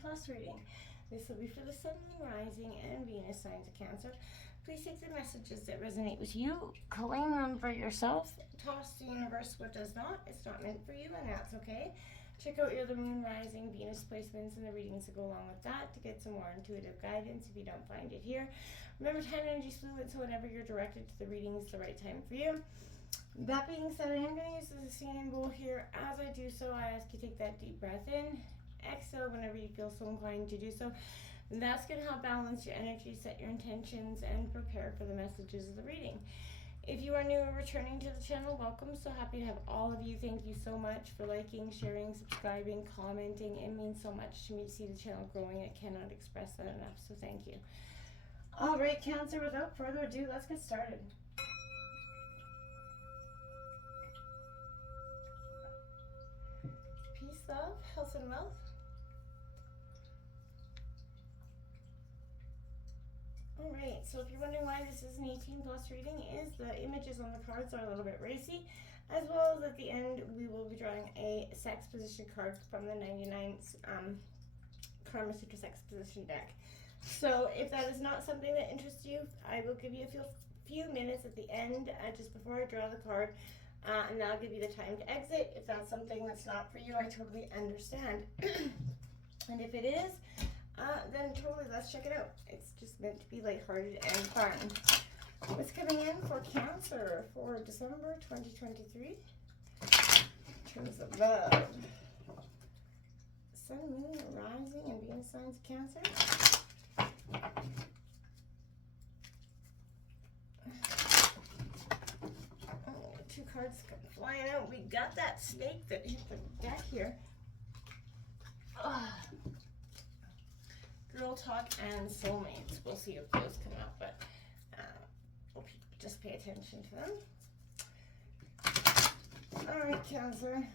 Plus reading. This will be for the Sun, Moon, Rising, and Venus signs of Cancer. Please take the messages that resonate with you, claim them for yourself, toss the universe what does not. It's not meant for you, and that's okay. Check out your Moon, Rising, Venus placements and the readings that go along with that to get some more intuitive guidance if you don't find it here. Remember, time energy is fluid, so whenever you're directed to the reading is the right time for you. That being said, I am going to use the singing bowl here. As I do so, I ask you to take that deep breath in, exhale whenever you feel so inclined to do so. And that's going to help balance your energy, set your intentions, and prepare for the messages of the reading. If you are new or returning to the channel, welcome. So happy to have all of you. Thank you so much for liking, sharing, subscribing, commenting. It means so much to me to see the channel growing. I cannot express that enough, so thank you. All right, Cancer, without further ado, let's get started. Peace, love, health, and wealth. Alright, so if you're wondering why this is an 18 plus reading, is the images on the cards are a little bit racy, as well as at the end we will be drawing a sex position card from the 99 Karma Sutra sex position deck. So if that is not something that interests you, I will give you a few minutes at the end, just before I draw the card, and that'll give you the time to exit. If that's something that's not for you, I totally understand. And if it is, then totally let's check it out. It's just meant to be lighthearted and fun. What's coming in for Cancer for December 2023? In terms of love. Sun, Moon, Rising, and Venus signs of Cancer. Oh, two cards come flying out. We got that snake that hit the deck here. Girl talk and soulmates. We'll see if those come out, but we'll just pay attention to them. All right, Cancer.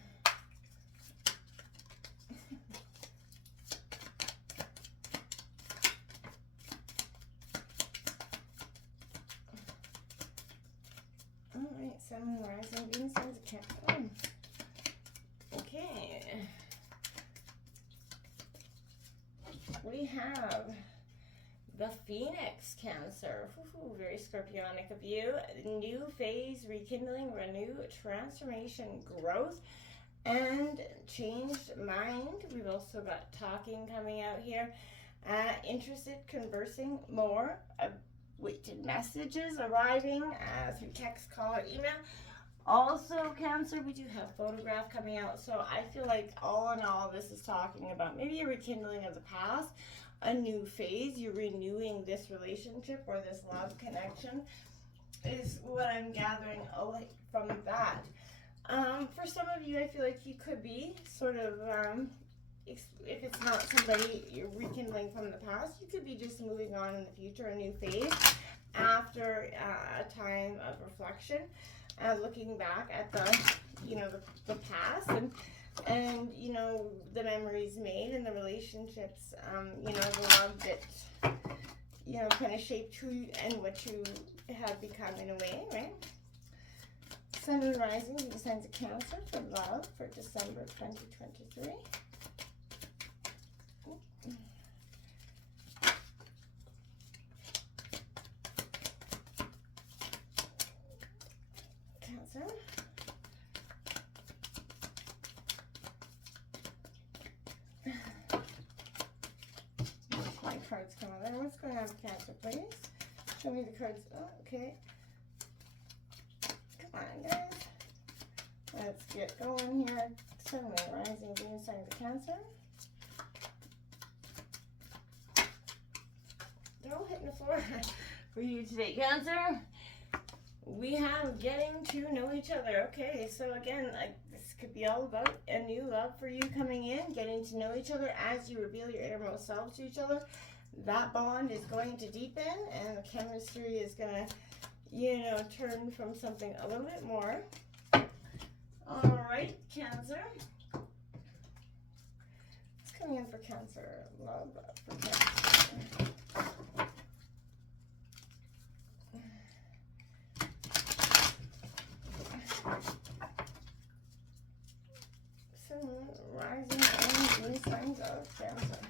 All right, Sun, Moon, Rising, Venus signs of Cancer. Okay. We have the Phoenix, Cancer. Ooh, very scorpionic of you. New phase, rekindling, renew, transformation, growth, and changed mind. We've also got talking coming out here. Interested, conversing more. Waited messages arriving through text, call, or email. Also, Cancer, we do have photograph coming out, so I feel like all in all this is talking about maybe a rekindling of the past, a new phase, you're renewing this relationship or this love connection is what I'm gathering from that. For some of you, I feel like you could be sort of, if it's not somebody you're rekindling from the past, you could be just moving on in the future, a new phase after a time of reflection. Looking back at the past and the memories made and the relationships, the love that kind of shaped who and what you have become in a way, right? Sun, Moon, Rising, the signs of Cancer for love for December 2023. Cancer. My cards come out there. What's going on with Cancer, please? Show me the cards. Oh, okay. Come on, guys. Let's get going here. Sun, Moon, Rising, Venus signs of Cancer. They're all hitting the floor for you today, Cancer. We have getting to know each other. Okay, so again, this could be all about a new love for you coming in, getting to know each other as you reveal your innermost selves to each other. That bond is going to deepen, and the chemistry is going to, turn from something a little bit more. All right, Cancer. What's coming in for Cancer? Love for Cancer. Sun, Moon, Rising, and Venus signs of Cancer.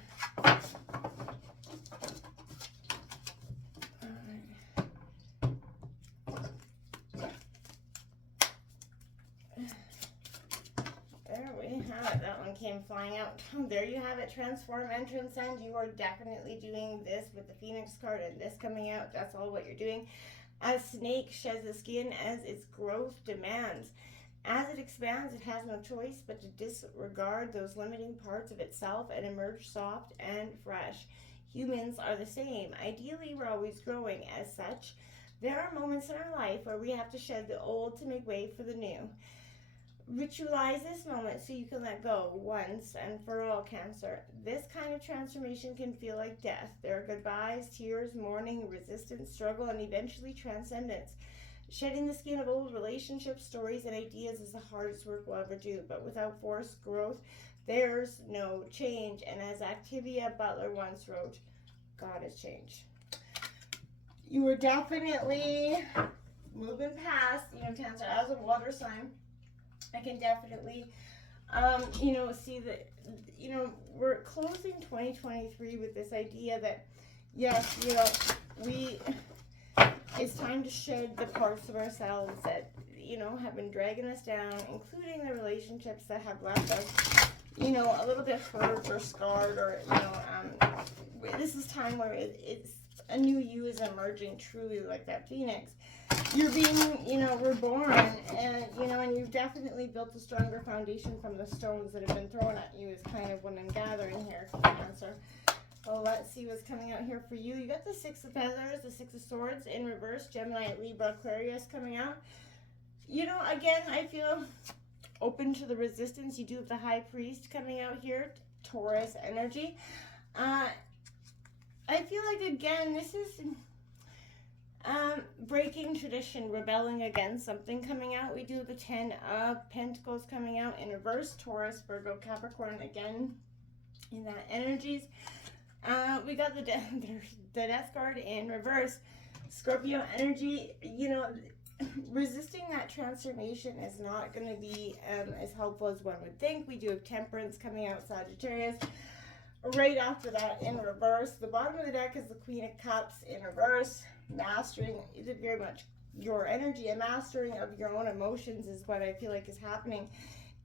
and flying out. There you have it. Transform and transcend. You are definitely doing this with the Phoenix card and this coming out. That's all what you're doing. A snake sheds the skin as its growth demands. As it expands, it has no choice but to disregard those limiting parts of itself and emerge soft and fresh. Humans are the same. Ideally, we're always growing. As such, there are moments in our life where we have to shed the old to make way for the new. Ritualize this moment so you can let go once and for all, Cancer. This kind of transformation can feel like death. There are goodbyes, tears, mourning, resistance, struggle, and eventually transcendence. Shedding the skin of old relationships, stories, and ideas is the hardest work we'll ever do, but without forced growth, there's no change. And as Octavia Butler once wrote, God has changed. You are definitely moving past, Cancer, as a water sign. I can definitely, see that, we're closing 2023 with this idea that, yes, it's time to shed the parts of ourselves that, have been dragging us down, including the relationships that have left us, a little bit hurt or scarred, or, this is time where it's a new you is emerging truly like that Phoenix. You're being, reborn, and, and you've definitely built a stronger foundation from the stones that have been thrown at you is kind of what I'm gathering here, Cancer. Well, let's see what's coming out here for you. You got the Six of Feathers, the Six of Swords in reverse, Gemini, Libra, Aquarius coming out. Again, I feel open to the resistance. You do have the High Priest coming out here, Taurus energy. I feel like, again, this is breaking tradition, rebelling against something coming out. We do have the Ten of Pentacles coming out in reverse, Taurus, Virgo, Capricorn, again, in that energies. We got the Death card in reverse, Scorpio energy. Resisting that transformation is not going to be as helpful as one would think. We do have Temperance coming out, Sagittarius. Right after that, in reverse, the bottom of the deck is the Queen of Cups in reverse. Mastering is very much your energy, a mastering of your own emotions is what I feel like is happening.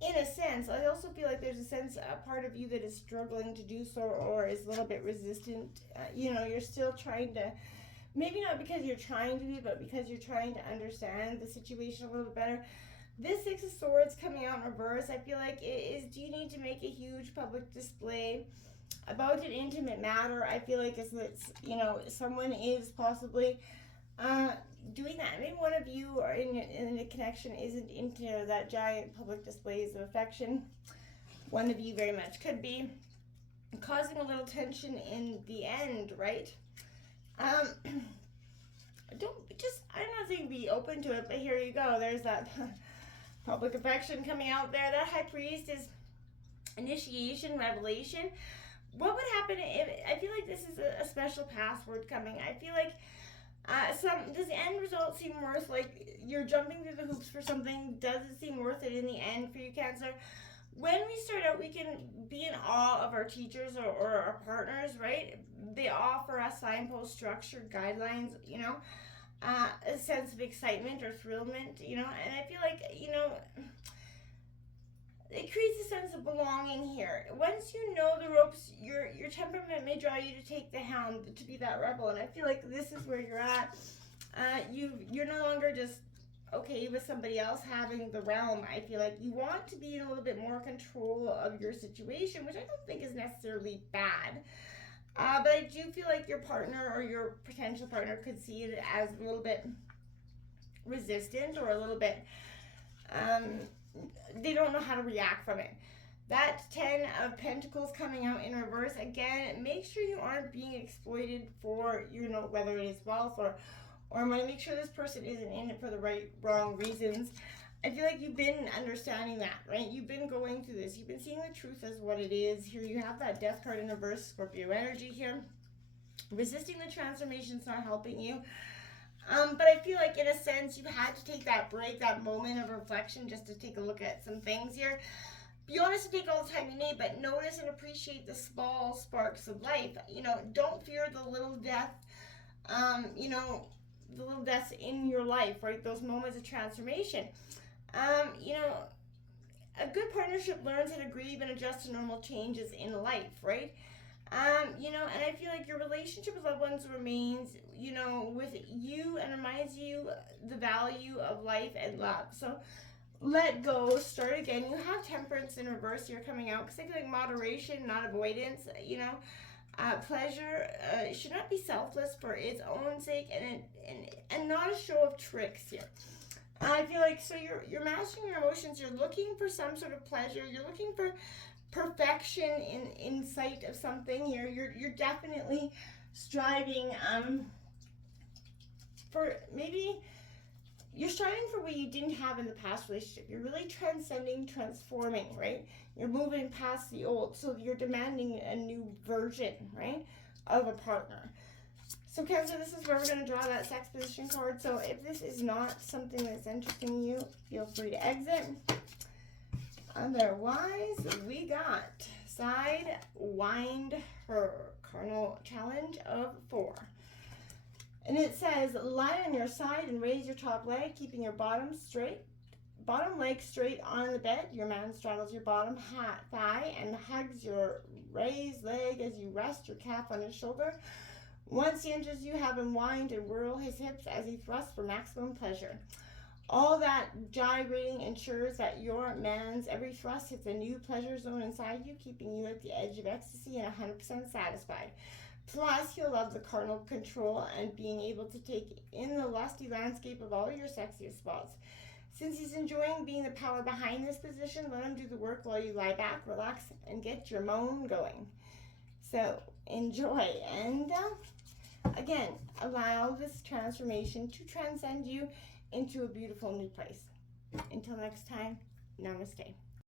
In a sense, I also feel like there's a part of you that is struggling to do so, or is a little bit resistant. You're still trying to, maybe not because you're trying to be, but because you're trying to understand the situation a little bit better. This Six of Swords coming out in reverse, I feel like do you need to make a huge public display about an intimate matter? I feel like it's someone is possibly doing that. Maybe one of you or in a connection isn't into that giant public displays of affection. One of you very much could be, causing a little tension in the end, right? I'm not saying be open to it, but here you go. There's that public affection coming out there. That High Priest is initiation, revelation. What would happen if, I feel like this is a special password coming. I feel like does the end result seem worth, like you're jumping through the hoops for something? Does it seem worth it in the end for you, Cancer? When we start out, we can be in awe of our teachers or our partners, right? They offer us signpost, structured guidelines, a sense of excitement or thrillment, and I feel like, it creates a sense of belonging here. Once you know the ropes, your temperament may draw you to take the helm, to be that rebel, and I feel like this is where you're at. You're no longer just okay with somebody else having the realm. I feel like you want to be in a little bit more control of your situation, which I don't think is necessarily bad. But I do feel like your partner or your potential partner could see it as a little bit resistant, or a little bit they don't know how to react from it. That Ten of Pentacles coming out in reverse, again, make sure you aren't being exploited for, whether it is wealth or money. Make sure this person isn't in it for the wrong reasons. I feel like you've been understanding that, right? You've been going through this. You've been seeing the truth as what it is. Here you have that Death card in reverse, Scorpio energy here. Resisting the transformation is not helping you. But I feel like in a sense you had to take that break, that moment of reflection, just to take a look at some things here. Be honest and take all the time you need, but notice and appreciate the small sparks of life. Don't fear the little death, the little deaths in your life, right? Those moments of transformation. a good partnership learns how to grieve and adjust to normal changes in life, right? You know, and I feel like your relationship with loved ones remains, you know, with you and reminds you the value of life and love. So let go, start again. You have temperance in reverse here coming out because I feel like moderation, not avoidance, you know. Pleasure should not be selfless for its own sake and not a show of tricks here. I feel like so you're mastering your emotions. You're looking for some sort of pleasure. You're looking for perfection in sight of something here. You're definitely striving for maybe you're striving for what you didn't have in the past relationship. You're really transcending, transforming, right? You're moving past the old, so you're demanding a new version, right, of a partner. So Cancer, this is where we're going to draw that sex position card. So if this is not something that's interesting to you, feel free to exit. Otherwise, we got Sidewind Her, carnal challenge of 4. And it says, lie on your side and raise your top leg, keeping your bottom leg straight on the bed. Your man straddles your bottom thigh and hugs your raised leg as you rest your calf on his shoulder. Once he enters, you have him wind and whirl his hips as he thrusts for maximum pleasure. All that gyrating ensures that your man's every thrust hits a new pleasure zone inside you, keeping you at the edge of ecstasy and 100% satisfied. Plus, you'll love the carnal control and being able to take in the lusty landscape of all your sexiest spots. Since he's enjoying being the power behind this position, let him do the work while you lie back, relax, and get your moan going. So, enjoy. And again, allow this transformation to transcend you into a beautiful new place. Until next time, namaste.